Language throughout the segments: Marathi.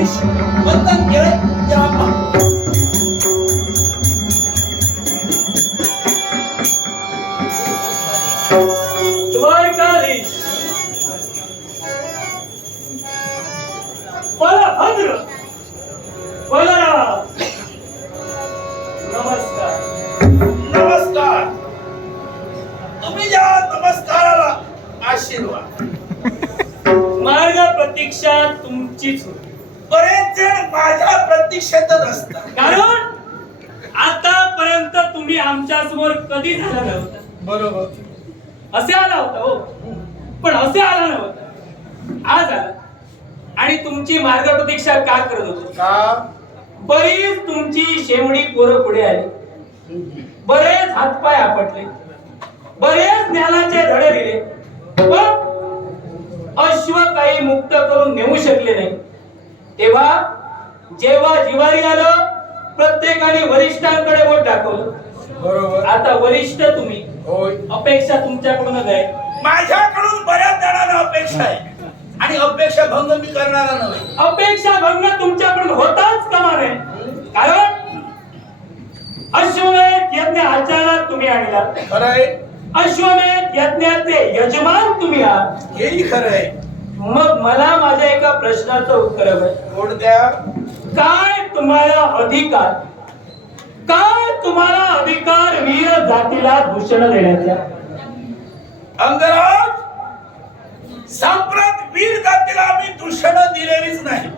आयुष्य वंदन नमस्कार नमस्कार तुम्ही आशीर्वाद. मार्ग प्रतीक्षा तुमचीच होती. बरेच जण माझ्या प्रतीक्षेतच असतात. कारण आतापर्यंत तुम्ही आमच्यासमोर कधी झाला नव्हता. बरोबर. असे आला होता हो. पण असे आला नव्हता. आज आला. आणि तुमची मार्ग प्रतीक्षा का करत होतो? का? बरीच तुमची शेवणी पोरं पुढे आली. बरेच हातपाय आपटले. बरेच ज्ञानाचे धडे दिले. पण अश्व काही मुक्त करून नेऊ शकले नाही. तेव्हा जेव्हा जिवारी आलं प्रत्येकाने वरिष्ठांकडे बोट दाखवलं. बरोबर. आता वरिष्ठ तुम्ही. होय. अपेक्षा तुमच्याकडूनच आहे. माझ्याकडून बऱ्याच जणांना अपेक्षा आहे. आणि अपेक्षा भंग मी करणारा नव्हे. अपेक्षा भंग तुमच्याकडून होताच कमा नये कारण अश्वमेध यज्ञ आचारात तुम्ही आणला. खरंय अश्वमेध यज्ञाचे यजमान तुम्ही आहात. हेही खरंय मग मला माझ्या एका प्रश्नाचं उत्तर कोणत्या? काय तुम्हाला अधिकार? काय तुम्हाला अधिकार वीर जातीला दूषण देण्याचा? अंगराज सांप्रत वीर जातीला आम्ही दूषण दिलेलीच नाही?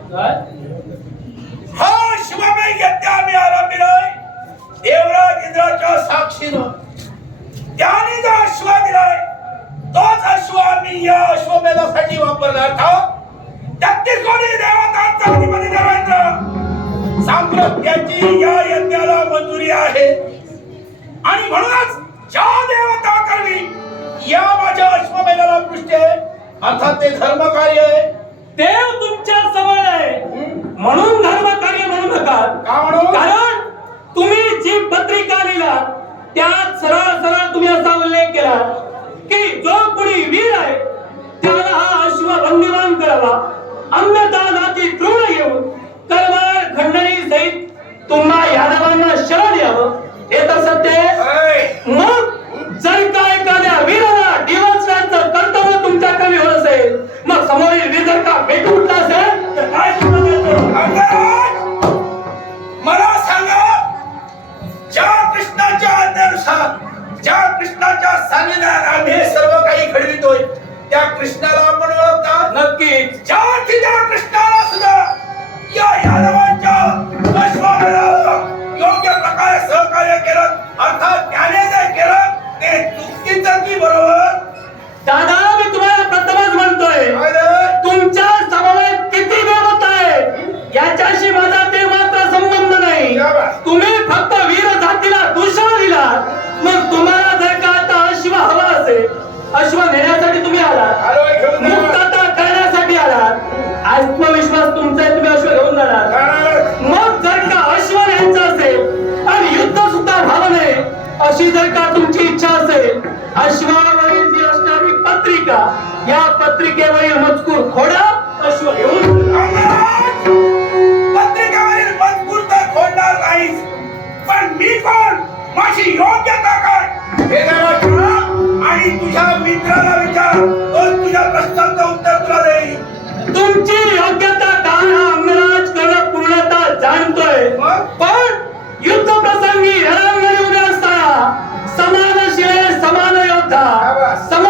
हा शिवमय यज्ञ आम्ही आरंभिलोय देवराज इंद्राच्या साक्षीनं. त्याने जो अश्व दिलाय तोच अश्व आम्ही या अश्वमेधासाठी वापरला. आहोत तेहतीस कोटी देवतांचा अधिपती देवेंद्र सांप्रत याची या यज्ञाला मंजुरी आहे. आणि म्हणूनच ज्या देवता या माझ्या अश्वमेधाला पृष्ठ. आहे अर्थात ते धर्म कार्य आहे. देव तुमच्या जवळ आहे. म्हणून धर्म कार्य म्हणू नका का म्हणून? कारण तुम्ही जी पत्रिका लिहिला त्यात सरळ सरळ तुम्ही असा उल्लेख केला की जो कोणी वीर आहे त्याला हा अश्व बंदिवान करावा. अन्नदानाची तृण घेऊन करमाळ अश्वावरील जी असणारी पत्रिका या पत्रिकेवरील मजकूर खोडा अश्व घेऊन. पत्रिकावरील मजकूर तर खोडणार नाहीस. पण मी कोण? माझी योग्यता काय? हे जरा कळा आणि तुझ्या मित्राला विचार. तो तुझ्या प्रश्नाचं उत्तर तुला देईल. तुमची योग्यता काय हा अंगराज कर्ण पूर्णता जाणतोय? पण युद्ध प्रसंगी रणांगणी उभे असताना शिले समान योद्धा